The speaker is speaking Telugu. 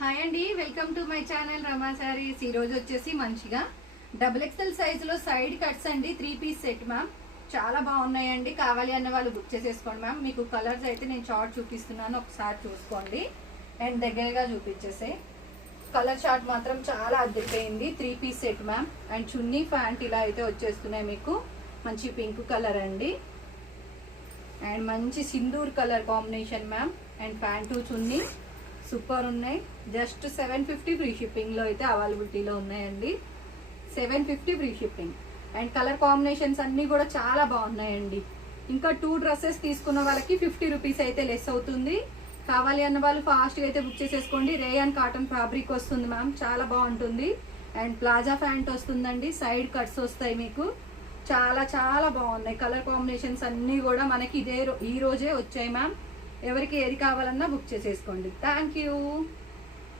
హాయ్ అండి welcome to my channel Rama sarees ఈరోజు రోజు వచ్చేసి మంచిగా డబుల్ ఎక్స్ఎల్ సైజులో సైడ్ కట్స్ అండి త్రీ పీస్ సెట్ మ్యామ్ చాలా బాగున్నాయండి కావాలి అన్న వాళ్ళు బుక్ చేసేసుకోండి మ్యామ్ మీకు కలర్స్ అయితే నేను చార్ట్ చూపిస్తున్నాను ఒకసారి చూసుకోండి. అండ్ దగ్గరగా చూపించేసే కలర్ చార్ట్ మాత్రం చాలా అద్దరిపోయింది three piece set ma'am and chunni pant ఇలా అయితే వచ్చేస్తున్నాయి మీకు. మంచి పింక్ కలర్ అండి. అండ్ మంచి Sindoor colour combination ma'am and pant chunni. Super ఉన్నాయి. జస్ట్ సెవెన్ ఫిఫ్టీ ఫ్రీ షిప్పింగ్లో అయితే అవైలబిలిటీలో ఉన్నాయండి. Seven fifty free shipping. And colour combinations అన్నీ కూడా చాలా బాగున్నాయండి. ఇంకా టూ డ్రెస్సెస్ తీసుకున్న వాళ్ళకి ఫిఫ్టీ రూపీస్ అయితే లెస్ అవుతుంది. కావాలి అన్న వాళ్ళు ఫాస్ట్గా అయితే బుక్ చేసేసుకోండి. రేయాన్ కాటన్ ఫ్యాబ్రిక్ వస్తుంది మ్యామ్. చాలా బాగుంటుంది. అండ్ ప్లాజా ప్యాంట్ వస్తుందండి. సైడ్ కట్స్ వస్తాయి మీకు. చాలా చాలా బాగున్నాయి. కలర్ కాంబినేషన్స్ అన్నీ కూడా మనకి ఇదే ఈ రోజే వచ్చాయి మ్యామ్. ఎవరికి ఏది కావాలన్నా బుక్ చేసేసుకోండి. Thank you